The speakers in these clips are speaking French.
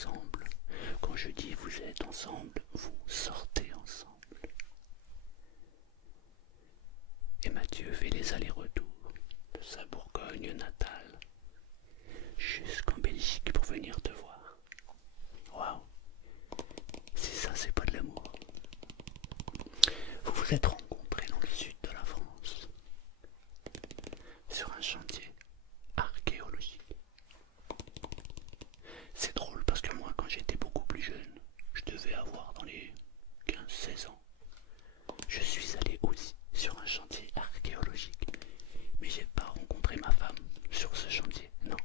ensemble. Quand je dis vous êtes ensemble, vous sortez ensemble. Et Mathieu fait les allers-retours de sa Bourgogne natale jusqu'en Belgique pour venir te voir. Waouh! Si ça, c'est pas de l'amour. Vous vous êtes rencontrés dans le sud de la France, sur un chantier archéologique. C'est drôle parce que moi, quand j'étais beaucoup plus jeune, je devais avoir dans les 15-16 ans, je suis allé aussi sur un chantier archéologique. Mais j'ai pas rencontré ma femme sur ce chantier, non.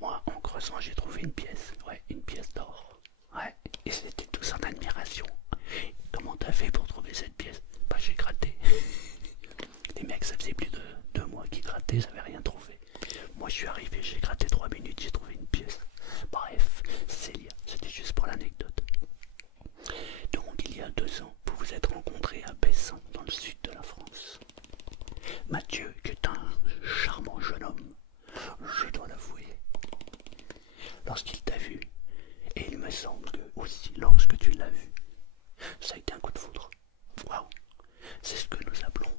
Moi, en creusant, j'ai trouvé une pièce, ouais, une pièce d'or. Ouais, et c'était tous en admiration. Comment t'as fait pour trouver cette pièce? Bah, j'ai gratté. Les mecs, ça faisait plus de 2 mois qu'ils grattaient, ils n'avaient rien trouvé. Moi, je suis arrivé, j'ai gratté 3 minutes, j'ai trouvé une pièce. Bref, Célia, c'était juste pour l'anecdote. Donc, il y a 2 ans, vous vous êtes rencontrés à Bessan, dans le sud de la France. Mathieu, qui est un charmant jeune homme, je dois l'avouer, lorsqu'il t'a vu, et il me semble que aussi lorsque tu l'as vu, ça a été un coup de foudre. Waouh! C'est ce que nous appelons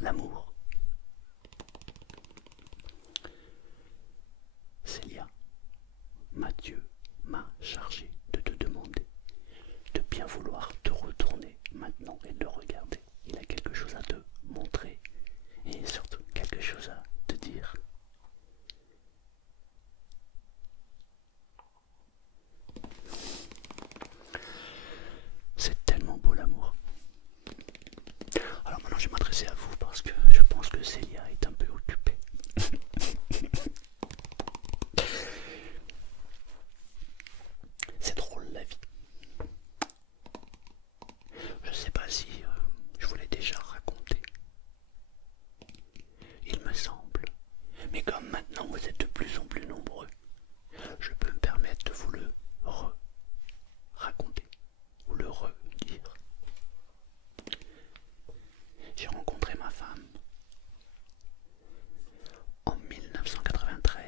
l'amour. Célia, Mathieu m'a chargé de te demander de bien vouloir te retourner maintenant et de le regarder. Il a quelque chose à te montrer et surtout quelque chose à te dire. C'est tellement beau l'amour. Alors maintenant je vais m'adresser à vous parce que je pense que Célia est un peu occupée. C'est drôle la vie. Je sais pas si je vous l'ai déjà raconté. Il me semble. Mais comme maintenant vous êtes de plus en plus nombreux, je peux me permettre de vous le raconter ou le redire. J'ai rencontré ma femme en 1993.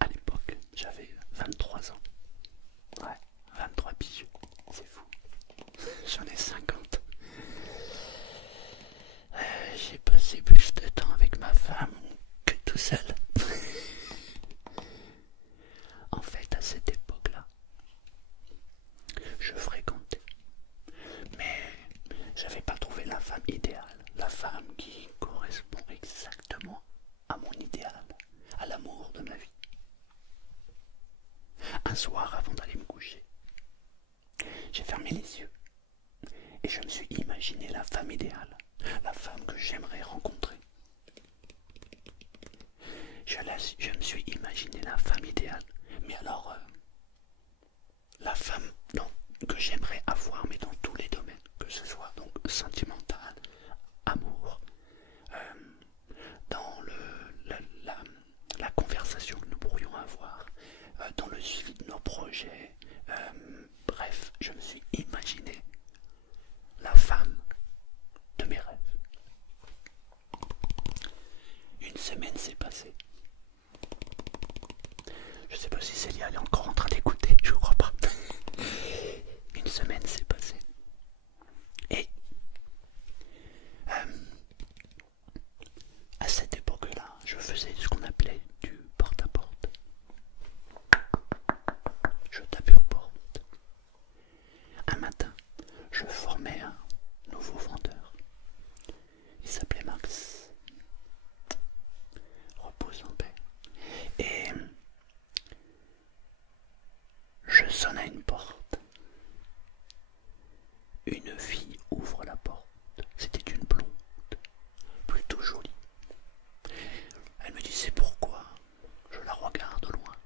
À l'époque, j'avais 23 ans. Ouais, 23 piges. C'est fou. J'en ai 50. J'ai passé plus de temps avec ma femme que tout seul. En fait, à cette époque-là, je fréquentais. Mais j'avais pas trouvé la femme idéale. La femme qui correspond exactement à mon idéal, à l'amour de ma vie. Un soir, avant d'aller me coucher, j'ai fermé les yeux et je me suis imaginé la femme idéale, la femme que j'aimerais rencontrer. Je me suis imaginé la femme idéale, mais alors la femme que j'aimerais avoir, mais dans tous les domaines, que ce soit donc sentimental, amour, dans la conversation que nous pourrions avoir, dans le suivi de nos projets, bref, je me suis imaginé la femme de mes rêves. Une semaine s'est passée. Je sais pas si Célia est encore en train d'écouter, je crois pas. Une semaine s'est passée. Et à cette époque-là, je faisais ce qu'on appelait du porte-à-porte. Je tapais aux portes. Un matin, je formais un nouveau vendeur. Il s'appelait Max. Repose en paix. Et je sonne à une porte. Une fille ouvre la porte. C'était une blonde, plutôt jolie. Elle me disait pourquoi. Je la regarde au loin.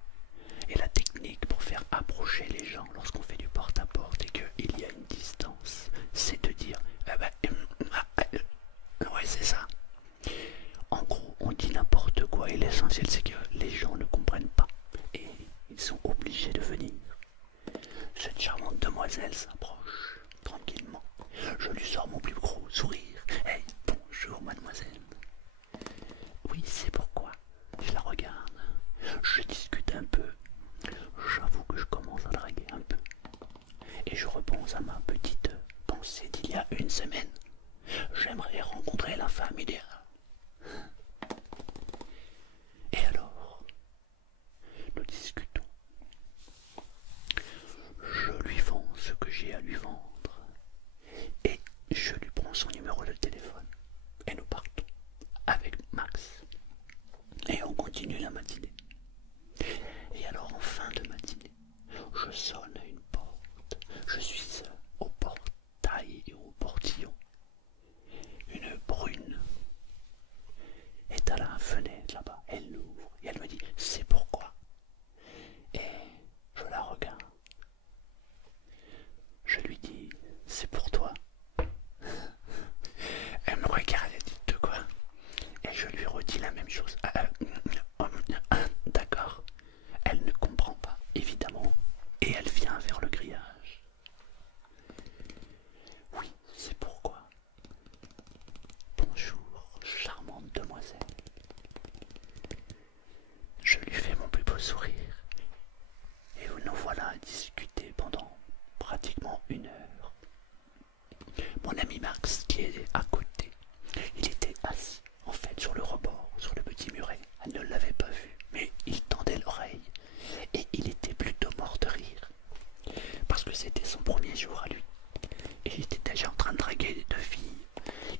Et la technique pour faire approcher les gens lorsqu'on fait du porte-à-porte et qu'il y a une distance, c'est de dire ouais, c'est ça. En gros, on dit n'importe quoi et l'essentiel c'est que les gens ne comprennent pas et ils sont obligés de venir. Cette charmante demoiselle s'approche tranquillement. Je lui sors mon plus gros sourire. Hey, bonjour mademoiselle. Oui, c'est pourquoi. Je la regarde. Je discute femme idéale. Et alors, nous discutons. Je lui vends ce que j'ai à lui vendre et je lui prends son numéro de téléphone. Et nous partons avec Max. Et on continue la matinée. Et alors en fin de matinée, je sonne à une porte. Je suis au portail et au portillon. Une brune est à la fenêtre là-bas. Elle l'ouvre et elle me dit c'est pourquoi. Et je la regarde. Je lui dis c'est pour toi. Elle me regarde et dit de quoi? Et je lui redis la même chose. D'accord. Elle ne comprend pas, évidemment, et elle vient vers le grillage. Oui, c'est pourquoi. Bonjour, charmante demoiselle. Je lui fais mon plus beau sourire, et nous voilà à discuter pendant pratiquement 1 heure. Mon ami Max, qui est à côté, il était assis, en fait, sur le rebord, sur le petit muret. Elle ne l'avait pas vu, mais il tendait l'oreille, et il était plutôt mort de rire, parce que c'était son premier jour à lui. Et il était déjà en train de draguer 2 filles.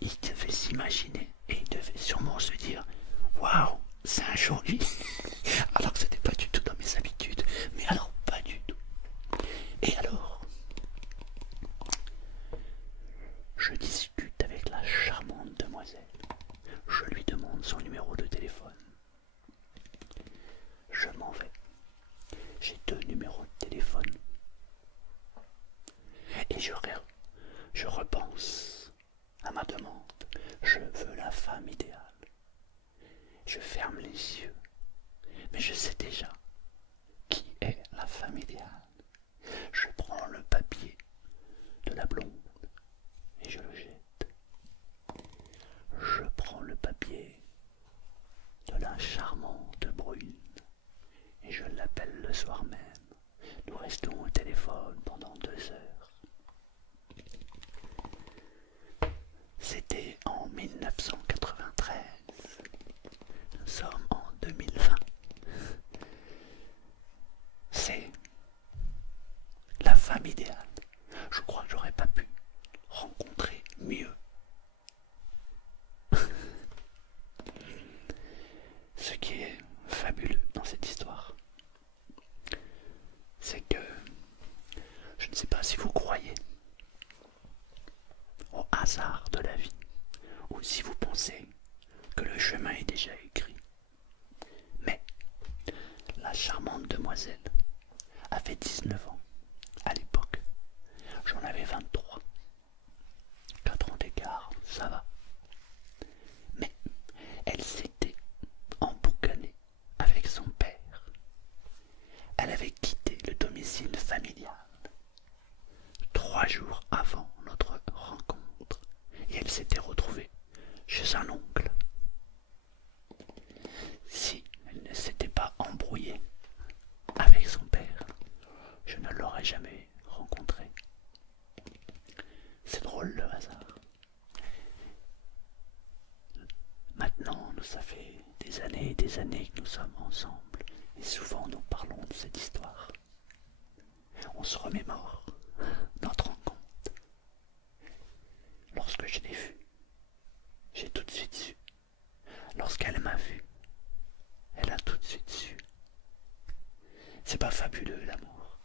Il devait s'imaginer, et il devait sûrement se dire « Waouh, c'est un jour lui !» Alors que ce n'était pas du tout dans mes habitudes, mais alors pas du tout. Et alors, je discute avec la charmante demoiselle. Je lui demande son numéro de téléphone. Je m'en vais. J'ai 2 numéros de téléphone. Et je repense à ma demande. Je veux la femme idéale. Je ferme les yeux. Mais je sais déjà qui est la femme idéale. Je prends le papier de la blonde et je le jette. Je prends le papier de la charmante brune et je l'appelle le soir même. Nous restons au téléphone pendant 2 heures. C'était en 1993. Nous sommes en 2020. C'est la femme idéale. Je crois que j'aurais pas pu rencontrer mieux. Ce qui est fabuleux dans cette histoire, c'est que je ne sais pas si vous croyez au hasard de la vie ou si vous pensez que le chemin est déjà écrit. Mais la charmante demoiselle avait 19 ans à l'époque. J'en avais 23. 4 ans d'écart, ça va. Mais elle s'était emboucanée avec son père. Elle avait quitté le domicile familial 3 jours avant notre rencontre et elle s'était retrouvée chez un oncle. Si elle ne s'était pas embrouillée avec son père, je ne l'aurais jamais rencontré. C'est drôle le hasard. Maintenant, ça fait des années et des années que nous sommes ensemble et souvent nous parlons de cette histoire. On se remémore notre rencontre. Lorsque je l'ai vue, j'ai tout de suite su. Lorsqu'elle m'a vu, elle a tout de suite su. C'est pas fabuleux l'amour.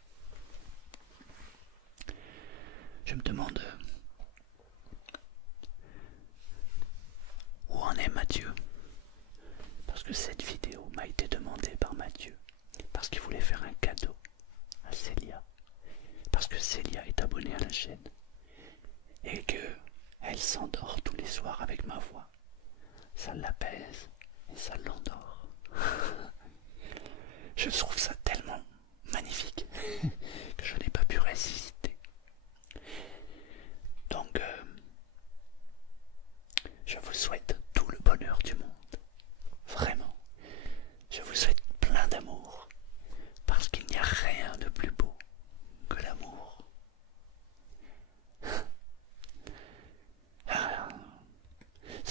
Je me demande où en est Mathieu. Parce que cette vidéo m'a été demandée par Mathieu. Parce qu'il voulait faire un cadeau à Célia. Parce que Célia est abonnée à la chaîne. Et que elle s'endort tous les soirs avec ma voix. Ça l'apaise et ça l'endort. Je trouve ça tellement magnifique que je n'ai pas pu résister. Donc, je vous souhaite tout le bonheur du monde. Vraiment. Je vous souhaite plein d'amour. Parce qu'il n'y a rien de plus beau que l'amour.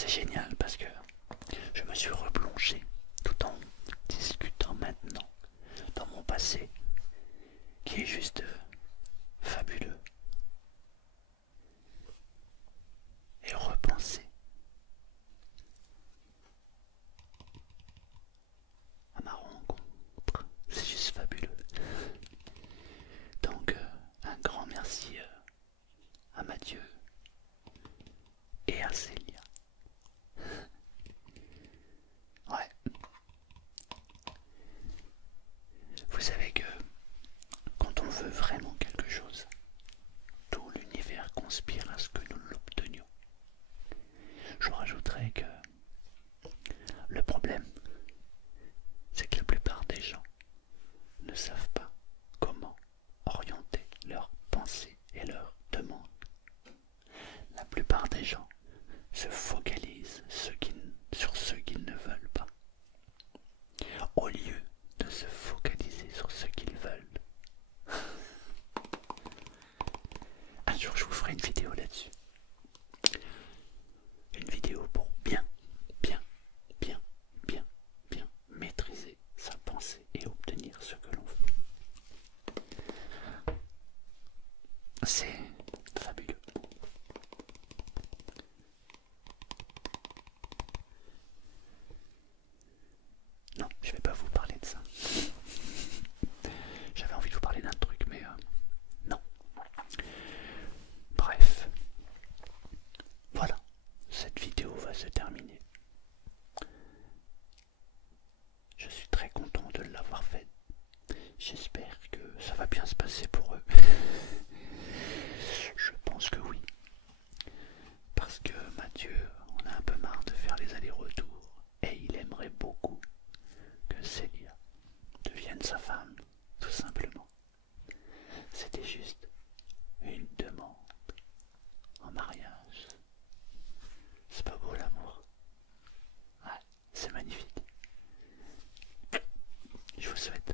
c'est génial parce que je me suis replongé tout en discutant maintenant dans mon passé qui est juste fabuleux. Et repenser à ma rencontre, c'est juste fabuleux. Donc un grand merci à Mathieu et à Célia. Ouais. Vous savez que quand on veut vraiment quelque chose, tout l'univers conspire à ce que nous l'obtenions. Je rajouterais que le problème, c'est que la plupart des gens ne savent pas comment orienter leurs pensées et leurs demandes. La plupart des gens se focalisent sur ce qu'ils ne veulent pas, au lieu de se focaliser sur ce qu'ils veulent. Un jour, je vous ferai une vidéo là-dessus. Une vidéo pour bien maîtriser sa pensée et obtenir ce que l'on veut. C'est fabuleux. Non, je vais pas vous parler de ça. J'avais envie de vous parler d'un truc, mais non. Bref. Voilà, cette vidéo va se terminer. Je suis très content de l'avoir faite. J'espère que ça va bien se passer pour eux. Je pense que oui. Parce que Mathieu en a un peu marre de faire les allers-retours et il aimerait beaucoup que Célia devienne sa femme, tout simplement. C'était juste une demande en mariage. C'est pas beau l'amour? Ouais, c'est magnifique. Je vous souhaite